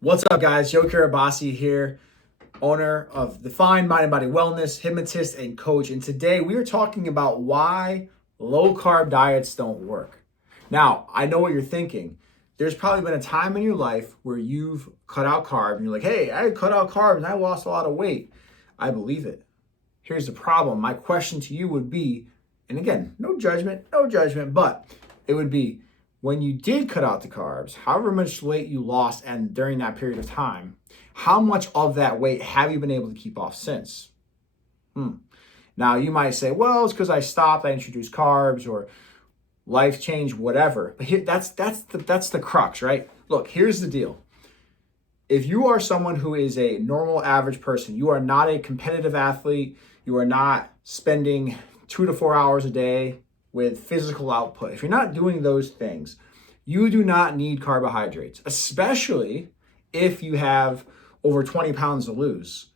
What's up, guys? Joe Carabasi here, owner of Defined Mind and Body Wellness, hypnotist, and coach. And today we are talking about why low carb diets don't work. Now, I know what you're thinking. There's probably been a time in your life where you've cut out carbs and you're like, hey, I cut out carbs and I lost a lot of weight. I believe it. Here's the problem. My question to you would be, and again, no judgment, but it would be, when you did cut out the carbs, however much weight you lost and during that period of time, how much of that weight have you been able to keep off since? Now you might say, well, it's because I stopped, I introduced carbs, or life changed, whatever. But here, that's the crux, right? Look, here's the deal. If you are someone who is a normal average person, you are not a competitive athlete, you are not spending 2 to 4 hours a day with physical output. If you're not doing those things, you do not need carbohydrates, especially if you have over 20 pounds to lose.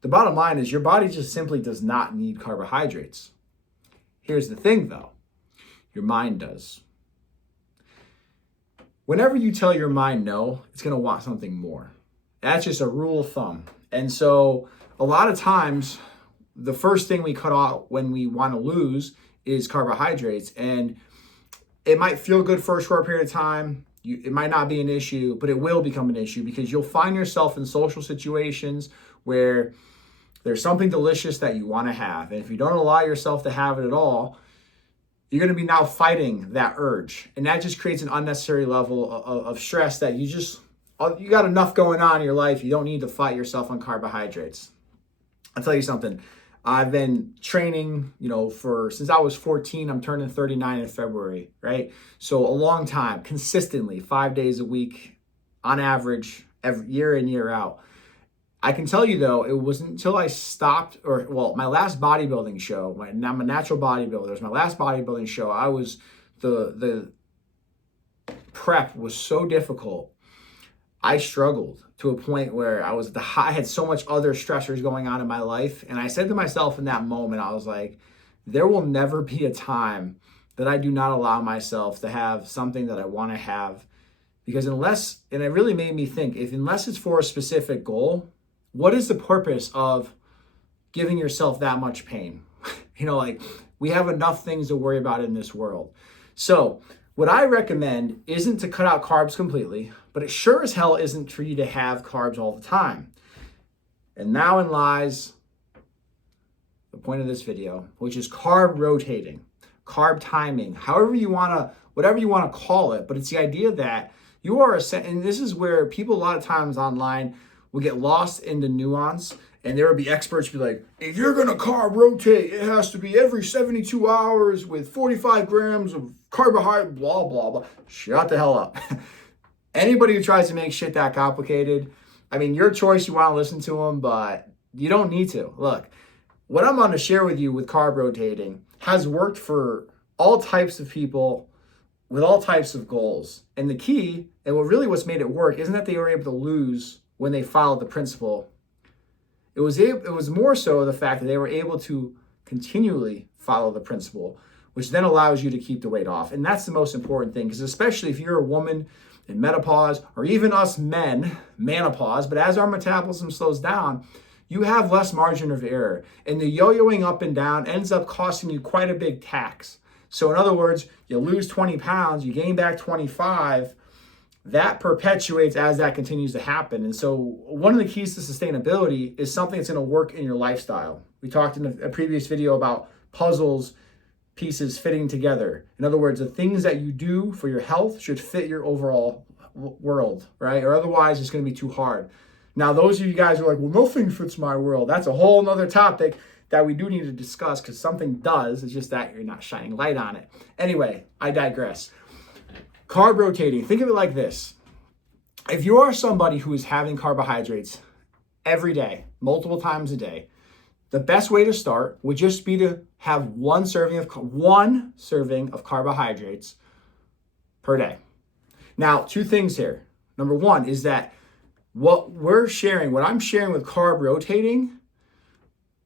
The bottom line is your body just simply does not need carbohydrates. Here's the thing though, your mind does. Whenever you tell your mind no, it's gonna want something more. That's just a rule of thumb. And so a lot of times, the first thing we cut out when we wanna lose is carbohydrates. And it might feel good for a short period of time. It might not be an issue, but it will become an issue because you'll find yourself in social situations where there's something delicious that you want to have. And if you don't allow yourself to have it at all, you're going to be now fighting that urge. And that just creates an unnecessary level of stress that you got enough going on in your life. You don't need to fight yourself on carbohydrates. I'll tell you something. I've been training, since I was 14. I'm turning 39 in February, right? So a long time, consistently, 5 days a week, on average, every year in, year out. I can tell you though, it wasn't until I stopped, my last bodybuilding show. I'm a natural bodybuilder. It was my last bodybuilding show. The prep was so difficult. I struggled to a point where I had so much other stressors going on in my life. And I said to myself in that moment, I was like, there will never be a time that I do not allow myself to have something that I want to have. Because and it really made me think, unless it's for a specific goal, what is the purpose of giving yourself that much pain? We have enough things to worry about in this world. So what I recommend isn't to cut out carbs completely, but it sure as hell isn't for you to have carbs all the time. And now in lies the point of this video, which is carb rotating, carb timing, whatever you want to call it. But it's the idea that you are, and this is where people a lot of times online will get lost in the nuance. And there will be experts be like, if you're going to carb rotate, it has to be every 72 hours with 45 grams of carbohydrate, blah, blah, blah. Shut the hell up. Anybody who tries to make shit that complicated, your choice, you want to listen to them, but you don't need to. Look, what I'm going to share with you with carb rotating has worked for all types of people with all types of goals. And the key, and what's made it work, isn't that they were able to lose when they followed the principle. It was more so the fact that they were able to continually follow the principle, which then allows you to keep the weight off. And that's the most important thing, because especially if you're a woman in menopause, or even us men, menopause, but as our metabolism slows down, you have less margin of error. And the yo-yoing up and down ends up costing you quite a big tax. So in other words, you lose 20 pounds, you gain back 25, that perpetuates as that continues to happen. And so one of the keys to sustainability is something that's going to work in your lifestyle. We talked in a previous video about puzzles, pieces fitting together. In other words, the things that you do for your health should fit your overall world, right? Or otherwise it's going to be too hard. Now, those of you guys are like, well, nothing fits my world. That's a whole nother topic that we do need to discuss, because something does. It's just that you're not shining light on it. Anyway, I digress. Carb rotating, think of it like this. If you are somebody who is having carbohydrates every day, multiple times a day, the best way to start would just be to have one serving of carbohydrates per day. Now, two things here. Number one is that what I'm sharing with carb rotating,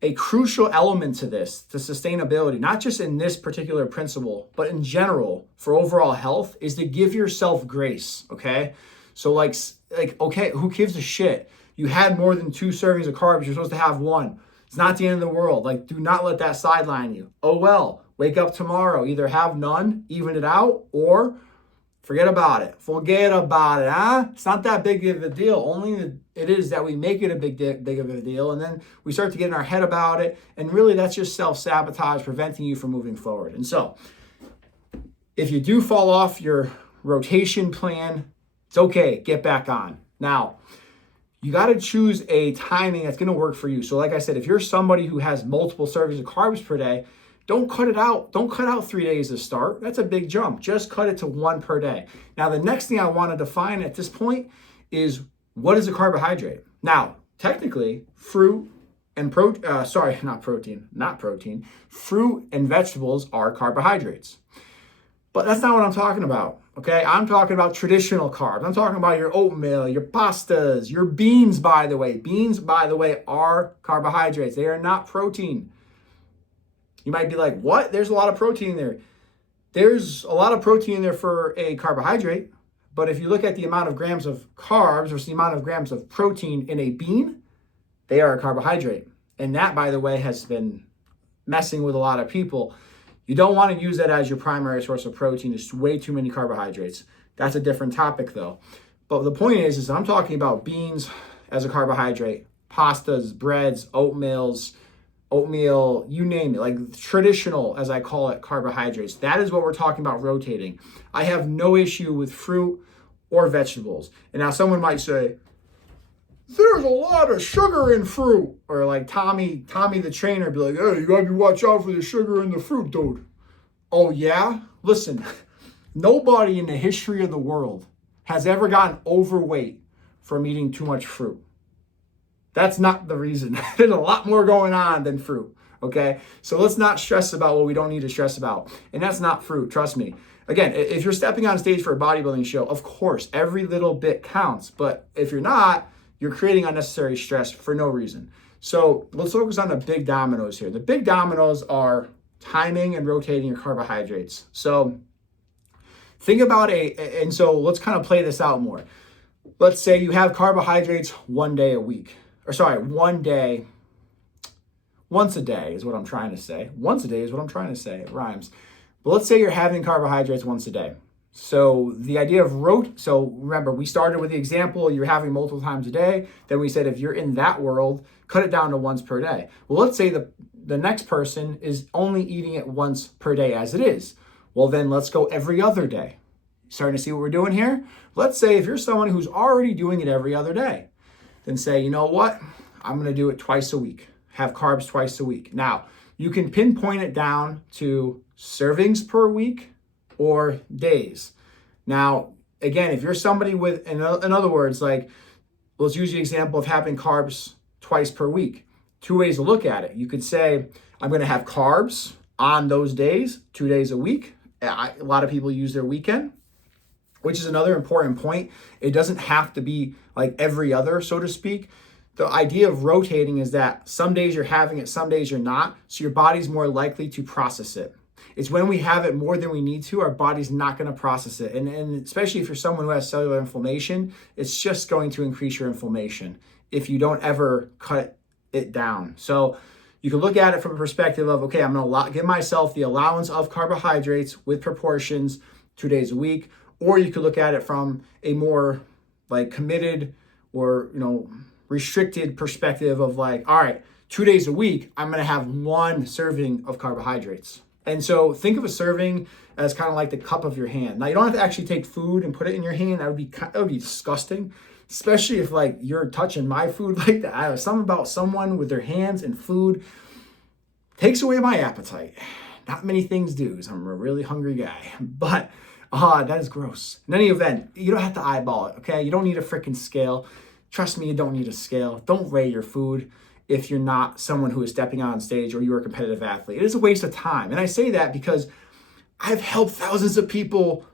a crucial element to this, to sustainability, not just in this particular principle, but in general for overall health, is to give yourself grace, okay? So like, okay, who gives a shit? You had more than 2 servings of carbs. You're supposed to have 1. It's not the end of the world. Like, do not let that sideline you. Oh, well, wake up tomorrow. Either have none, even it out, or forget about it. Forget about it, huh? It's not that big of a deal. Only it is that we make it a big of a deal, and then we start to get in our head about it, and really that's just self-sabotage preventing you from moving forward. And so, if you do fall off your rotation plan, it's okay. Get back on. Now, you got to choose a timing that's going to work for you. So like I said, if you're somebody who has multiple servings of carbs per day, don't cut it out. Don't cut out 3 days to start. That's a big jump. Just cut it to 1 per day. Now, the next thing I want to define at this point is, what is a carbohydrate? Now, technically, fruit and fruit and vegetables are carbohydrates. But that's not what I'm talking about, okay? I'm talking about traditional carbs. I'm talking about your oatmeal, your pastas, your beans, by the way. Beans, by the way, are carbohydrates. They are not protein. You might be like, what? There's a lot of protein in there. There's a lot of protein in there for a carbohydrate, but if you look at the amount of grams of carbs versus the amount of grams of protein in a bean, they are a carbohydrate. And that, by the way, has been messing with a lot of people. You don't want to use that as your primary source of protein. It's way too many carbohydrates. That's a different topic though. But the point is I'm talking about beans as a carbohydrate, pastas, breads, oatmeal, you name it, like traditional, as I call it, carbohydrates. That is what we're talking about rotating. I have no issue with fruit or vegetables. And now someone might say, there's a lot of sugar in fruit. Or like Tommy the trainer be like, hey, you gotta watch out for the sugar in the fruit, dude. Oh yeah? Listen, nobody in the history of the world has ever gotten overweight from eating too much fruit. That's not the reason. There's a lot more going on than fruit, okay? So let's not stress about what we don't need to stress about. And that's not fruit, trust me. Again, if you're stepping on stage for a bodybuilding show, of course, every little bit counts. But if you're not, you're creating unnecessary stress for no reason. So let's focus on the big dominoes here. The big dominoes are timing and rotating your carbohydrates. So think about and so let's kind of play this out more. Let's say you have carbohydrates 1 day a week. Once a day is what I'm trying to say. Once a day is what I'm trying to say. It rhymes. But let's say you're having carbohydrates once a day. So the idea of so remember, we started with the example, you're having multiple times a day. Then we said, if you're in that world, cut it down to once per day. Well, let's say the next person is only eating it once per day as it is. Well, then let's go every other day. Starting to see what we're doing here? Let's say if you're someone who's already doing it every other day, then say, you know what? I'm going to do it twice a week. Have carbs twice a week. Now, you can pinpoint it down to servings per week or days. Now, again, if you're somebody with, in other words, like, let's use the example of having carbs twice per week. 2 ways to look at it. You could say, I'm going to have carbs on those days, 2 days a week. A lot of people use their weekend, which is another important point. It doesn't have to be like every other, so to speak. The idea of rotating is that some days you're having it, some days you're not. So your body's more likely to process it. It's when we have it more than we need to, our body's not going to process it. And especially if you're someone who has cellular inflammation, it's just going to increase your inflammation if you don't ever cut it down. So you can look at it from a perspective of, okay, I'm going to give myself the allowance of carbohydrates with proportions 2 days a week. Or you could look at it from a more like committed or, restricted perspective of like, all right, 2 days a week, I'm going to have 1 serving of carbohydrates. And so think of a serving as kind of like the cup of your hand. Now, you don't have to actually take food and put it in your hand. That would be disgusting, especially if like you're touching my food like that. I have something about someone with their hands and food takes away my appetite. Not many things do, because I'm a really hungry guy. But that is gross. In any event, you don't have to eyeball it, okay? You don't need a freaking scale. Trust me, you don't need a scale. Don't weigh your food if you're not someone who is stepping on stage or you're a competitive athlete. It is a waste of time. And I say that because I've helped thousands of people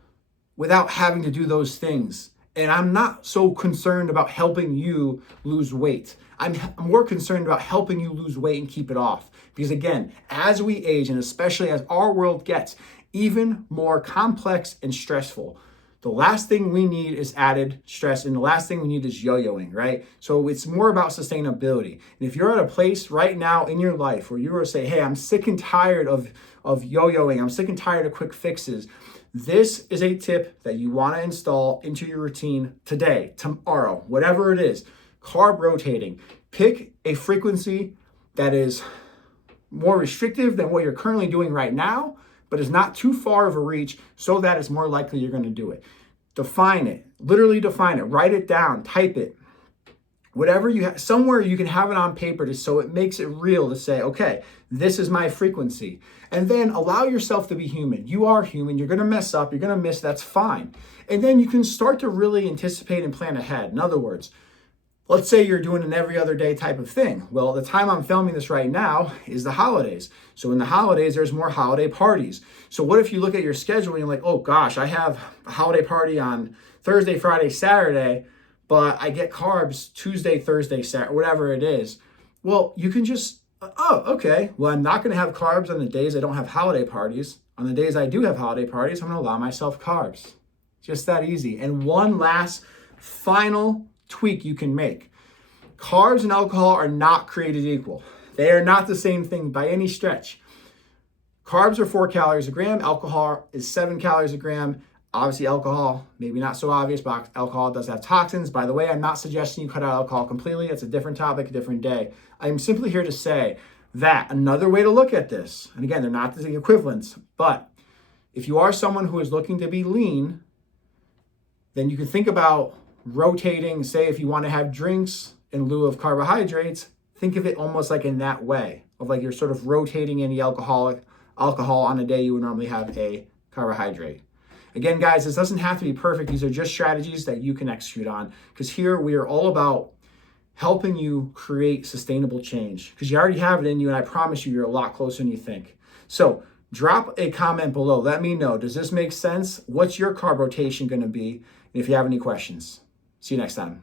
without having to do those things. And I'm not so concerned about helping you lose weight. I'm more concerned about helping you lose weight and keep it off. Because again, as we age, and especially as our world gets even more complex and stressful, The last thing we need is added stress, and the last thing we need is yo-yoing, right? So it's more about sustainability. And if you're at a place right now in your life where you were to say, hey, I'm sick and tired of yo-yoing, I'm sick and tired of quick fixes, this is a tip that you want to install into your routine today, tomorrow, whatever it is. Carb rotating. Pick a frequency that is more restrictive than what you're currently doing right now, but is not too far of a reach so that it's more likely you're going to do it. Define it, literally define it, write it down, type it. Whatever you have, somewhere you can have it on paper so it makes it real to say, okay, this is my frequency. And then allow yourself to be human. You are human, you're going to mess up, you're going to miss, that's fine. And then you can start to really anticipate and plan ahead. In other words, let's say you're doing an every other day type of thing. Well, the time I'm filming this right now is the holidays. So in the holidays, there's more holiday parties. So what if you look at your schedule and you're like, oh gosh, I have a holiday party on Thursday, Friday, Saturday, but I get carbs Tuesday, Thursday, Saturday, whatever it is. Well, you can just, oh, okay. Well, I'm not going to have carbs on the days I don't have holiday parties. On the days I do have holiday parties, I'm going to allow myself carbs. Just that easy. And one last final tweak you can make. Carbs and alcohol are not created equal. They are not the same thing by any stretch. Carbs are 4 calories a gram. Alcohol is 7 calories a gram. Obviously, alcohol, maybe not so obvious, but alcohol does have toxins. By the way, I'm not suggesting you cut out alcohol completely. It's a different topic, a different day. I'm simply here to say that another way to look at this, and again, they're not the equivalents, but if you are someone who is looking to be lean, then you can think about rotating. Say if you want to have drinks in lieu of carbohydrates, think of it almost like in that way, of like you're sort of rotating in the alcohol on a day you would normally have a carbohydrate. Again, guys, this doesn't have to be perfect. These are just strategies that you can execute on, because here we are all about helping you create sustainable change, because you already have it in you, and I promise you, you're a lot closer than you think. So drop a comment below. Let me know, does this make sense? What's your carb rotation going to be? And if you have any questions, see you next time.